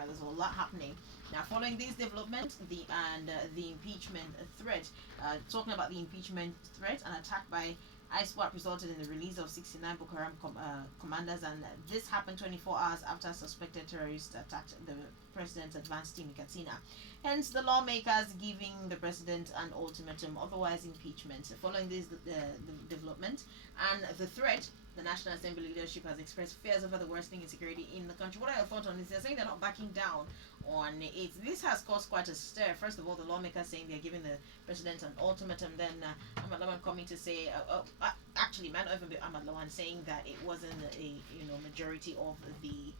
right? There's a lot happening now following these developments. The impeachment threat. Talking about the impeachment threat, an attack by ISWAP resulted in the release of 69 Boko Haram commanders, and this happened 24 hours after suspected terrorists attacked the president's advance team in Katsina. Hence, the lawmakers giving the president an ultimatum, otherwise impeachment. Following this the development and the threat, the National Assembly leadership has expressed fears over the worsening insecurity in the country. What are your thoughts on this? They're saying they're not backing down on it. This has caused quite a stir. First of all, the lawmakers saying they're giving the president an ultimatum. Then Ahmad Lawan coming to say, actually, might not even be Ahmad Lawan saying that it wasn't a majority of the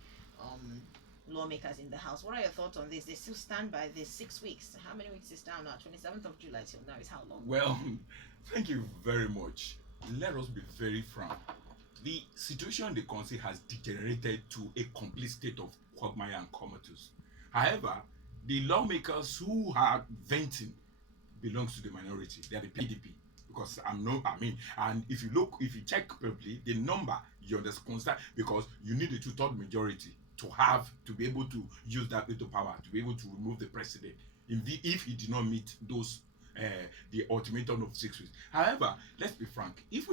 lawmakers in the House. What are your thoughts on this? They still stand by this 6 weeks. How many weeks is down now? 27th of July till now is how long? Well, thank you very much. Let us be very frank. The situation in the country has degenerated to a complete state of quagmire and comatose. However, the lawmakers who are venting belongs to the minority. They are the PDP. Because and if you check properly, the number you understand, because you need a two-third majority to be able to use that veto power to be able to remove the president if he did not meet those the ultimatum of 6 weeks. However, let's be frank, if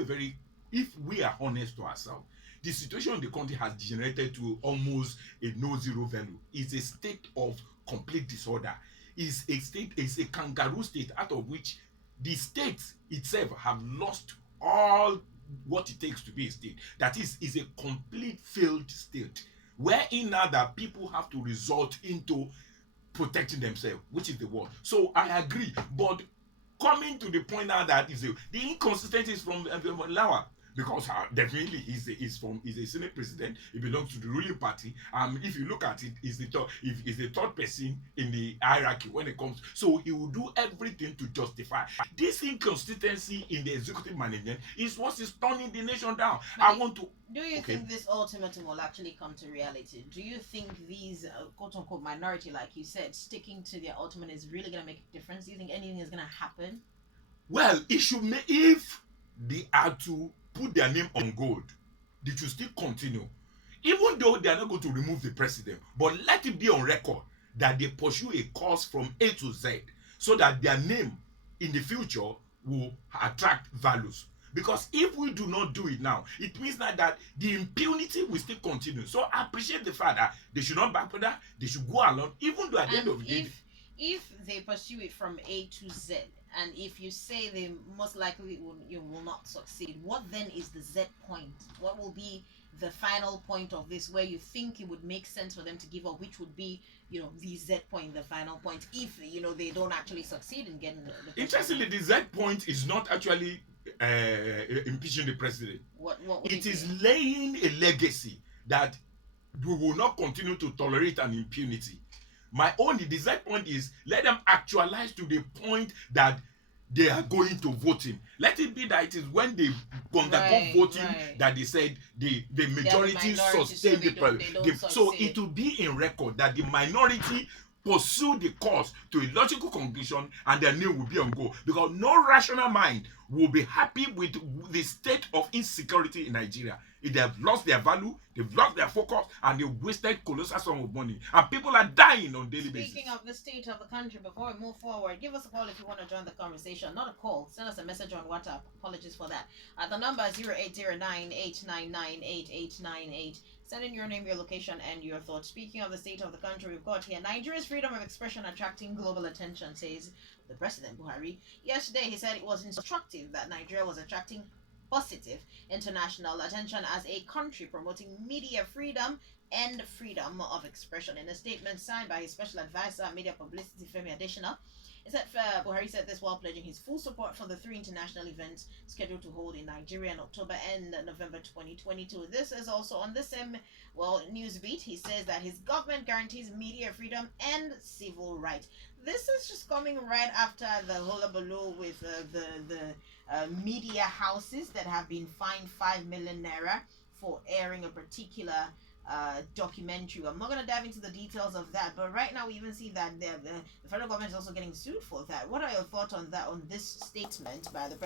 we are honest to ourselves, the situation in the country has degenerated to almost a no-zero value. It's a state of complete disorder. It's a kangaroo state, out of which the state itself have lost all what it takes to be a state. That is a complete failed state, wherein now that people have to resort into protecting themselves, which is the word. So I agree, but coming to the point now that the inconsistencies from Lawa, because definitely he's a Senate president. He belongs to the ruling party. If you look at it, he's the third person in the hierarchy when it comes. So he will do everything to justify this inconsistency in the executive management. Is what is turning the nation down. Do you think this ultimatum will actually come to reality? Do you think these quote-unquote minority, like you said, sticking to their ultimate is really going to make a difference? Do you think anything is going to happen? Well, it should make, if they are to put their name on gold, they should still continue. Even though they are not going to remove the president, but let it be on record that they pursue a course from A to Z so that their name in the future will attract values. Because if we do not do it now, it means that the impunity will still continue. So I appreciate the fact that they should not backpedal, they should go along, even though at the end of the day, if they pursue it from A to Z, and if you say they most likely will not succeed, what then is the Z point? What will be the final point of this, where you think it would make sense for them to give up, which would be the Z point, the final point, if they don't actually succeed in getting the interestingly, the Z point is not actually impeaching the president. What it is laying a legacy that we will not continue to tolerate an impunity. My only desire point is let them actualize to the point that they are going to voting. Let it be that it is when they undergo voting that they said the majority sustain the president. So it will be in record that the minority pursue the cause to a logical conclusion and their name will be on go, because no rational mind will be happy with the state of insecurity in Nigeria. They have lost their value, they've lost their focus, and they've wasted colossal sum of money, and people are dying on daily basis. Speaking of the state of the country, before we move forward, give us a call if you want to join the conversation. Not a call, send us a message on WhatsApp. Apologies for that. The number is 0809-899-8898. Send in your name, your location, and your thoughts. Speaking of the state of the country, we've got here Nigeria's freedom of expression attracting global attention, says the President Buhari. Yesterday, he said it was instructive that Nigeria was attracting positive international attention as a country promoting media freedom and freedom of expression. In a statement signed by his special advisor, media publicity, Femi Adesina, Buhari said this while pledging his full support for the 3 international events scheduled to hold in Nigeria in October and November 2022. This is also on the same news beat. He says that his government guarantees media freedom and civil rights. This is just coming right after the hullabaloo with the media houses that have been fined 5 million naira for airing a particular documentary. I'm not going to dive into the details of that, but right now we even see that the federal government is also getting sued for that. What are your thoughts on that, on this statement by the president?